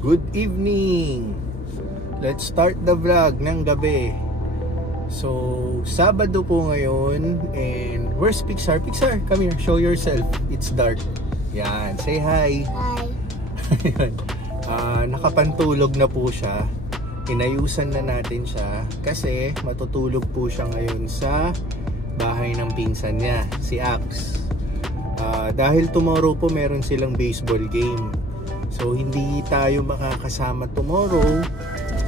Good evening! Let's start the vlog ng gabi. So, Sabado po ngayon. And where's Pixar? Pixar, come here. Show yourself. It's dark. Yan. Say hi. Hi. Nakapantulog na po siya. Inayusan na natin siya. Kasi matutulog po siya ngayon sa bahay ng pinsan niya, si Ax. Dahil tomorrow po meron silang baseball game. So hindi tayo makakasama tomorrow.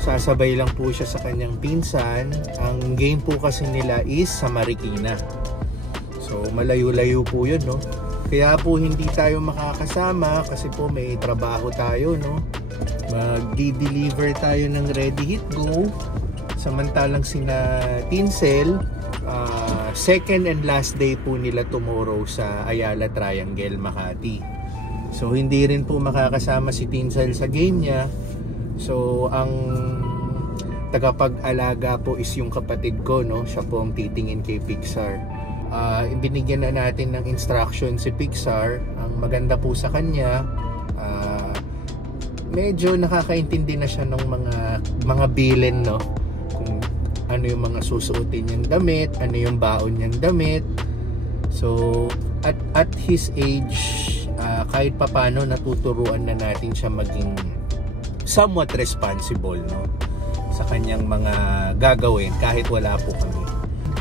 Sasabay lang po siya sa kanyang pinsan. Ang game po kasi nila is sa Marikina. So malayo-layo po yun, no? Kaya po hindi tayo makakasama kasi po may trabaho tayo, no? Magdi-deliver tayo ng Ready Hit Go. Samantalang sina Tinsel, second and last day po nila tomorrow sa Ayala Triangle, Makati. So hindi rin po makakasama si Tinsel sa game niya. So ang tagapag-alaga po is yung kapatid ko, no? Siya po ang titingin kay Pixar. Binigyan na natin ng instruction si Pixar. Ang maganda po sa kanya, medyo nakakaintindi na siya ng mga bilin, no? Kung ano yung mga susuotin niyang damit, ano yung baon niyang damit. So at his age, kahit papano natuturuan na natin siya maging somewhat responsible, no? Sa kanyang mga gagawin kahit wala po kami.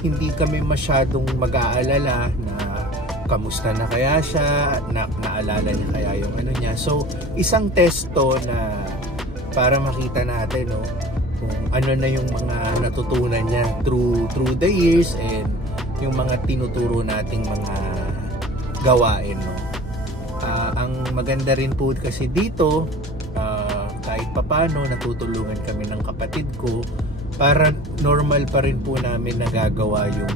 Hindi kami masyadong mag-aalala na kamusta na kaya siya, naalala niya kaya yung ano niya. So isang testo na para makita natin, no, kung ano na yung mga natutunan niya through the years and yung mga tinuturo nating mga gawain, no. Ang maganda rin po kasi dito, kahit papano natutulungan kami ng kapatid ko para normal pa rin po namin nagagawa yung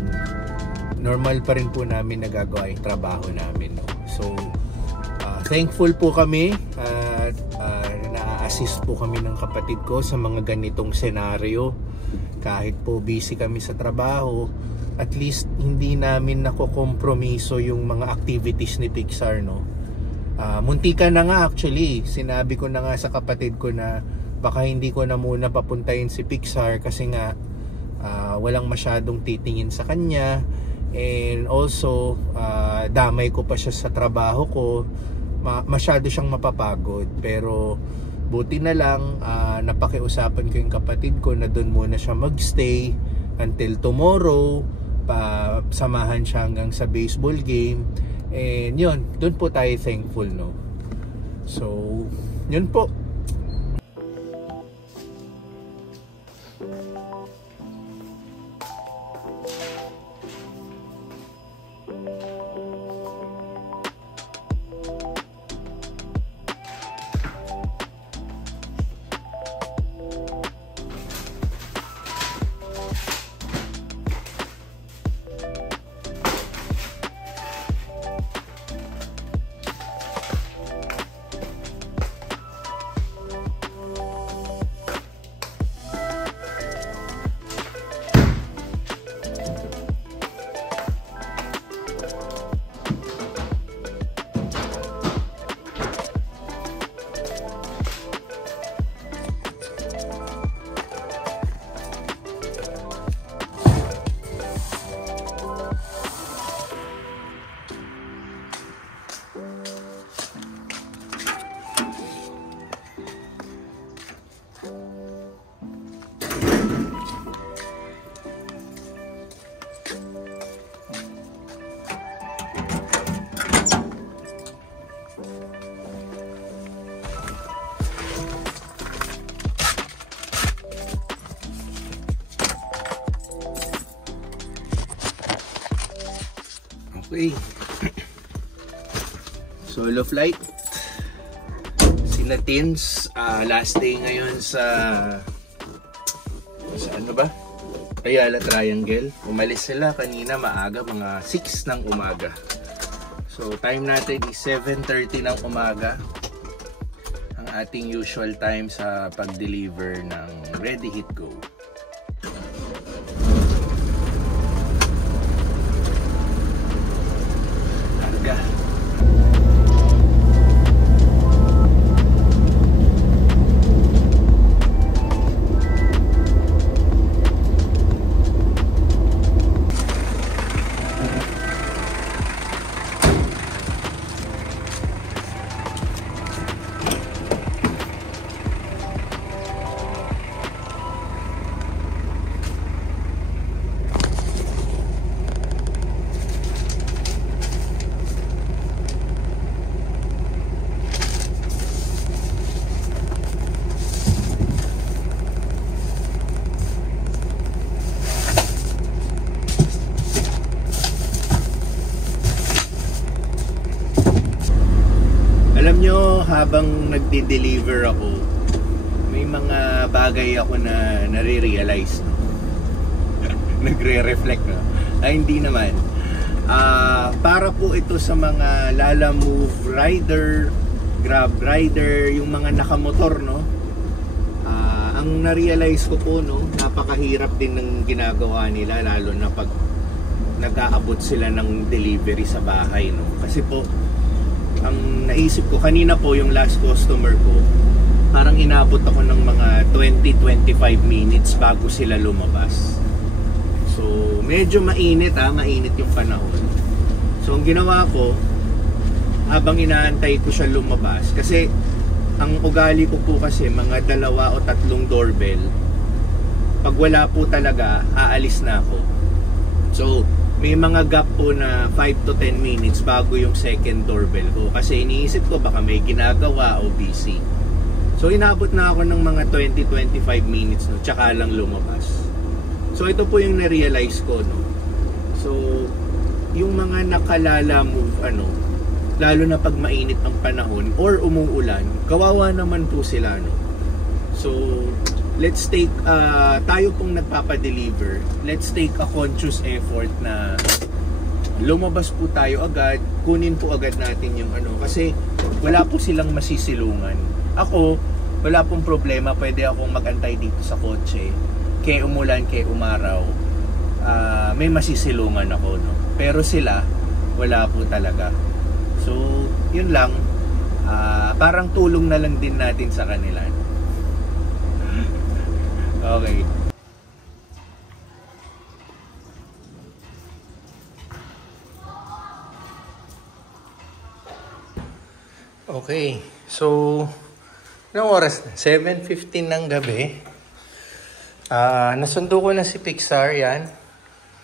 trabaho namin, no? So thankful po kami at na-assist po kami ng kapatid ko sa mga ganitong senaryo. Kahit po busy kami sa trabaho, at least hindi namin nakokompromiso yung mga activities ni Pixar, no? Muntikan na nga actually. Sinabi ko na nga sa kapatid ko na baka hindi ko na muna papuntahin si Pixar kasi nga walang masyadong titingin sa kanya. And also damay ko pa siya sa trabaho ko. Masyado siyang mapapagod. Pero buti na lang napakiusapan ko yung kapatid ko na doon muna siya magstay until tomorrow. Samahan siya hanggang sa baseball game. And yun, doon po tayo thankful, no? So yun po. Okay. Solo flight. Sina Tins, last day ngayon sa ano ba? Ayala Triangle. Umalis sila kanina maaga, mga 6 ng umaga. So time natin is 7:30 ng umaga. Ang ating usual time sa pag-deliver ng Ready Hit Go. habang nagde-deliver ako, may mga bagay ako na nare-realize, no? Nagre-reflect, no? Ay, hindi naman. Para po ito sa mga Lalamove rider, Grab rider, yung mga nakamotor, no? Ang na-realize ko po, no, napakahirap din ng ginagawa nila, lalo na pag nag-aabot sila ng delivery sa bahay, no? Kasi po, ang naisip ko, kanina po yung last customer ko, parang inabot ako ng mga 20-25 minutes bago sila lumabas. So, medyo mainit, mainit yung panahon. So, ang ginawa ko, habang inaantay ko siya lumabas, kasi ang ugali ko po kasi mga 2 o 3 doorbell, pag wala po talaga, aalis na ako. So, may mga gap po na 5 to 10 minutes bago yung second doorbell ko, kasi iniisip ko baka may ginagawa o busy. So, inabot na ako ng mga 20-25 minutes, no, tsaka lang lumabas. So, ito po yung na-realize ko, no. So, yung mga Lalamove, lalo na pag mainit ang panahon or umuulan, kawawa naman po sila, no. So, let's take, tayo pong nagpapadeliver, let's take a conscious effort na lumabas po tayo agad, kunin po agad natin yung kasi wala po silang masisilungan. Ako, wala pong problema, pwede akong magantay dito sa kotse, kaya umulan, kaya umaraw, may masisilungan ako, no. Pero sila, wala po talaga. So, yun lang, parang tulong na lang din natin sa kanila. Okay. Okay, so, anong oras na? 7:15 ng gabi. Nasundo ko na si Pixar, yan.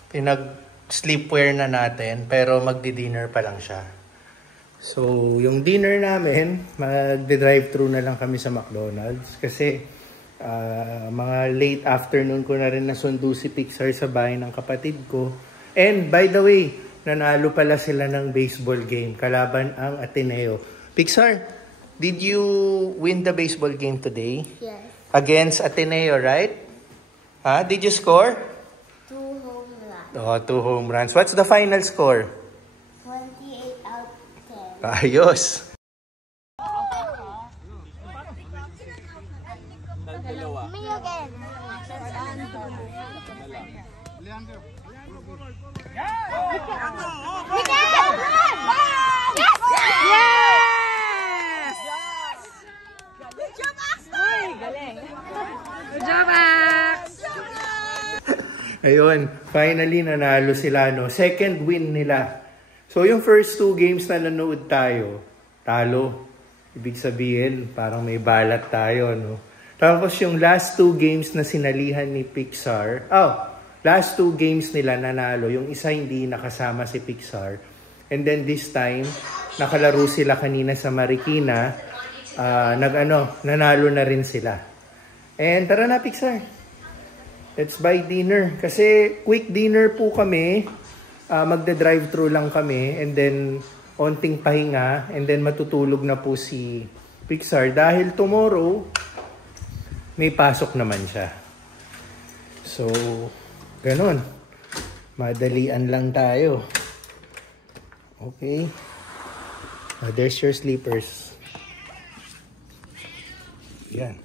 Pinag-sleepwear na natin, pero magdi-dinner pa lang siya. So, yung dinner namin, magde-drive-thru na lang kami sa McDonald's. Kasi, mga late afternoon ko na rin nasundo si Pixar sa bahay ng kapatid ko. And, by the way, nanalo pala sila ng baseball game, kalaban ang Ateneo. Pixar, did you win the baseball game today? Yes. Against Ateneo, right? Did you score? 2 home runs. Oh, 2 home runs. What's the final score? 28 out of 10. Ayos. Me again. Ayun, finally nanalo sila, no. Second win nila. So yung first 2 games na nanood tayo, talo. Ibig sabihin, parang may balat tayo, no. Tapos yung last 2 games na sinalihan ni Pixar, last 2 games nila nanalo. Yung isa hindi nakasama si Pixar. And then this time, nakalaro sila kanina sa Marikina. Nanalo na rin sila. And tara na, Pixar. Let's buy dinner. Kasi quick dinner po kami. Magde-drive-thru lang kami. And then, onting pahinga. And then, matutulog na po si Pixar. Dahil tomorrow, may pasok naman siya. So, ganun. Madalian lang tayo. Okay. There's your sleepers. Yan.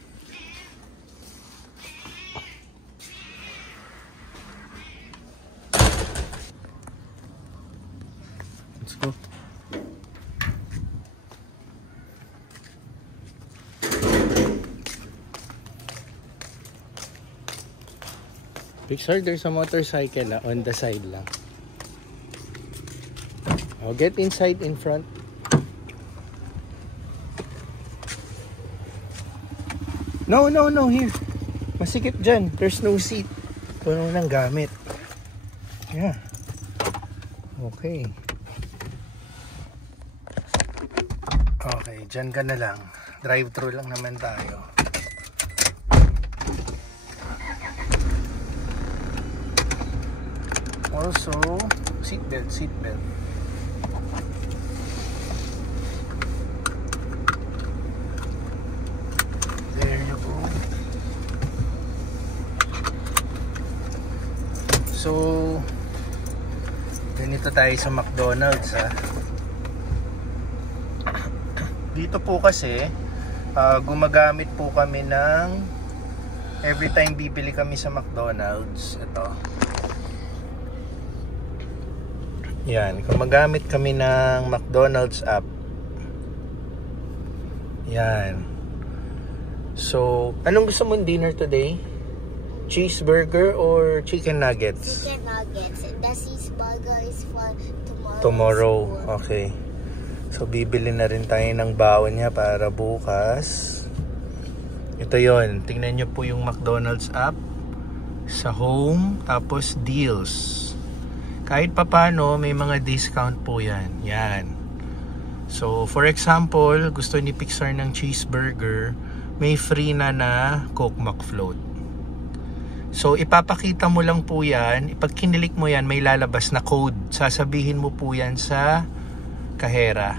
Let's go. Pixar, there's a motorcycle on the side lang. Get inside in front. No, here. Masikip dyan. There's no seat. Puno ng gamit. Yeah. Okay. Okay, dyan ka na lang. Drive-thru lang naman tayo. Also, seatbelt. So, ganito tayo sa McDonald's ha. Dito po kasi, gumagamit po kami ng, every time bibili kami sa McDonald's, ito. Yan, gumagamit kami ng McDonald's app. Yan. So, anong gusto mong dinner today? Cheeseburger or chicken nuggets? Chicken nuggets. And the cheeseburger is for tomorrow. Tomorrow, okay. So, bibili na rin tayo ng bawon niya para bukas. Ito yon. Tingnan nyo po yung McDonald's app. Sa home, tapos deals. Kahit papano, may mga discount po yan. Yan. So, for example, gusto ni Pixar ng cheeseburger, may free na Coke McFloat. So, ipapakita mo lang po yan. Pag kinilik mo yan, may lalabas na code. Sasabihin mo po yan sa kahera.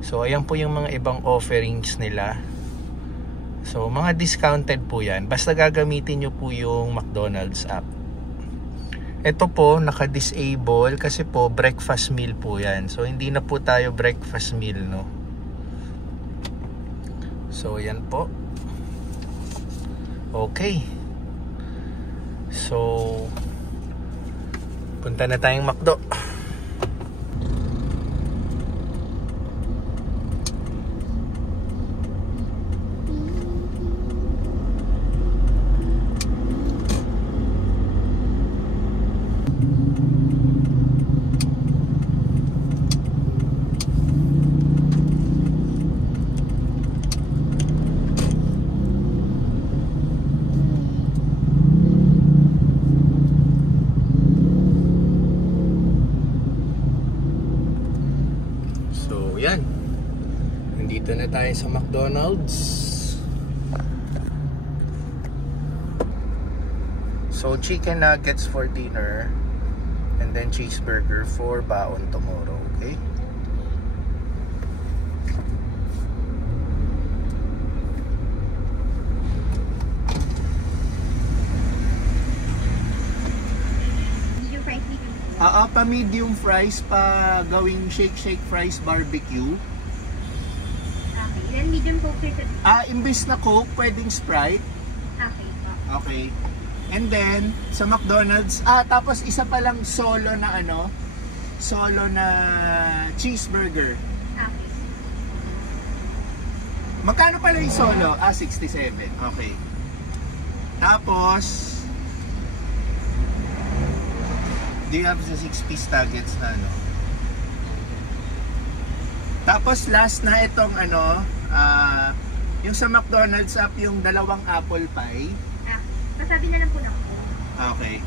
So, ayan po yung mga ibang offerings nila. So, mga discounted po yan. Basta gagamitin nyo po yung McDonald's app. Ito po, naka-disable kasi po breakfast meal po yan. So, hindi na po tayo breakfast meal, no? So, yan po. Okay. So, punta na tayong McDo. Yan. Nandito na tayo sa McDonald's. So, chicken nuggets for dinner and then cheeseburger for baon tomorrow, okay? Pa medium fries, pa gawing shake fries barbecue. Okay, then medium Coke sir. Imbis na Coke, pwedeng Sprite. Okay po. Okay. And then, sa McDonald's, tapos isa pa lang solo na cheeseburger. Okay. Magkano pala yung solo? 67. Okay. Tapos, do you have the 6-piece nuggets na Tapos last na itong yung sa McDonald's app, yung dalawang apple pie. Pasabi na lang po na ako. Okay.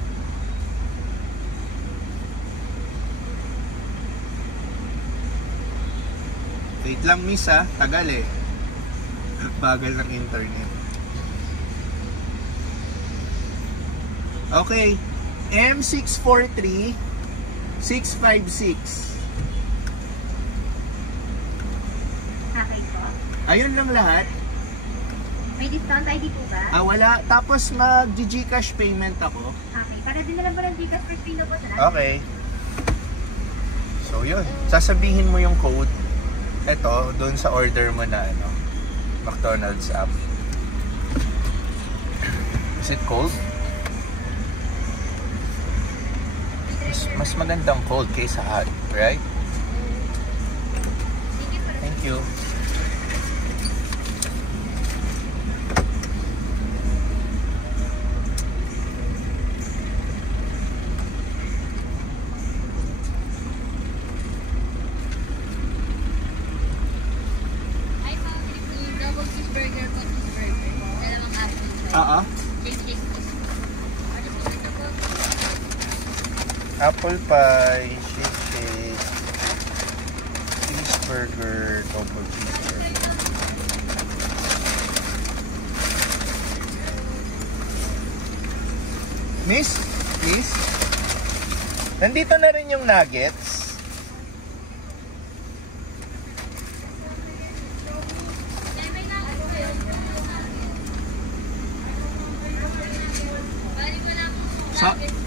Wait lang miss tagal eh. Bagal ng internet. Okay. M643 656. Okay po. Ayun lang lahat. May discount ID po ba? Wala. Tapos mag-Gcash payment ako. Okay. Para din na lang po ng Gcash first pay na po sir. Okay. So yun. Sasabihin mo yung code. Ito, doon sa order mo na McDonald's app. Is it cold? Mas magandang cold kaysa hot, right? Thank you. Double cheeseburger po, cheeseburger. Dalawang apple. Apple pie, shake, cheeseburger, double cheeseburger. Miss? Nandito na rin yung nuggets.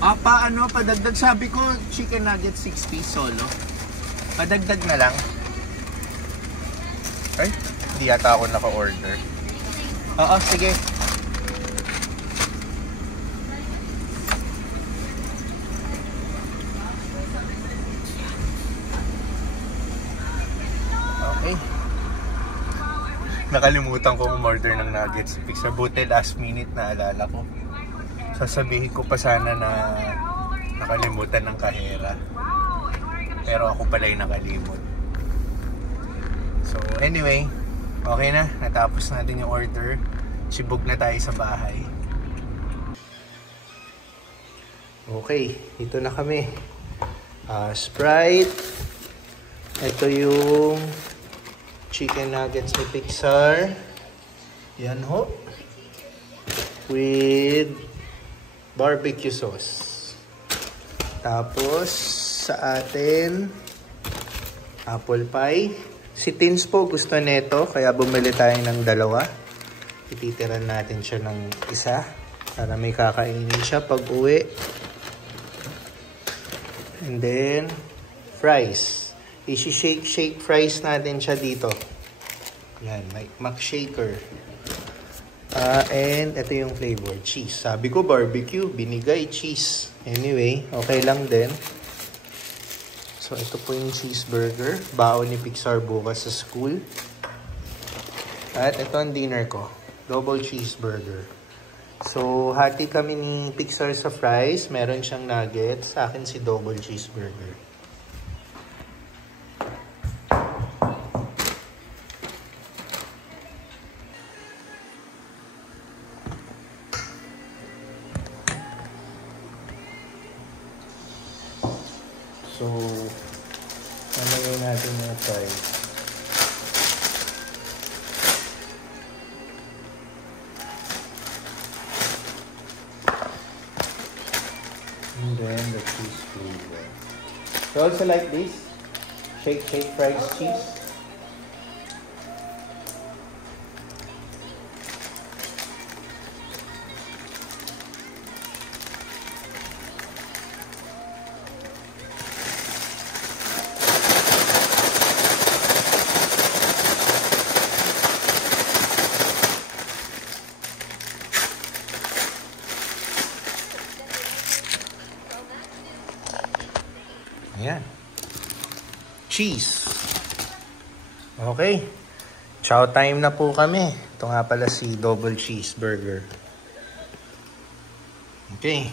Padagdag. Sabi ko, chicken nugget 6 piece solo. Padagdag na lang. Ay, hindi yata ako naka-order. Oo, sige. Okay. Nakalimutan ko umorder ng nuggets. Sa buti last minute naalala ko. Sasabihin ko pa sana na nakalimutan ng kahera. Pero ako pala yung nakalimot. So anyway, okay na. Natapos natin yung order. Sibog na tayo sa bahay. Okay, dito na kami. Sprite. Ito yung chicken nuggets ni Pixar. Yan ho. With barbecue sauce. Tapos sa atin apple pie. Si Tins po gusto nito kaya bumili tayo ng dalawa. Ititiran natin siya ng isa para may kakainin siya pag uwi. And then fries. I-shake fries natin siya dito. Yan, may McShaker. And ito yung flavor, cheese. Sabi ko barbecue, binigay cheese. Anyway, okay lang din. So ito po yung cheeseburger. Baon ni Pixar bukas sa school. At ito ang dinner ko, double cheeseburger. So hati kami ni Pixar sa fries. Meron siyang nuggets. Sa akin si double cheeseburger. So, nalagay natin yung fries. And then the cheese flavor. You also like this? Shake fries cheese? Ayan. Cheese. Okay. Chow time na po kami. Ito nga pala si double cheeseburger. Okay.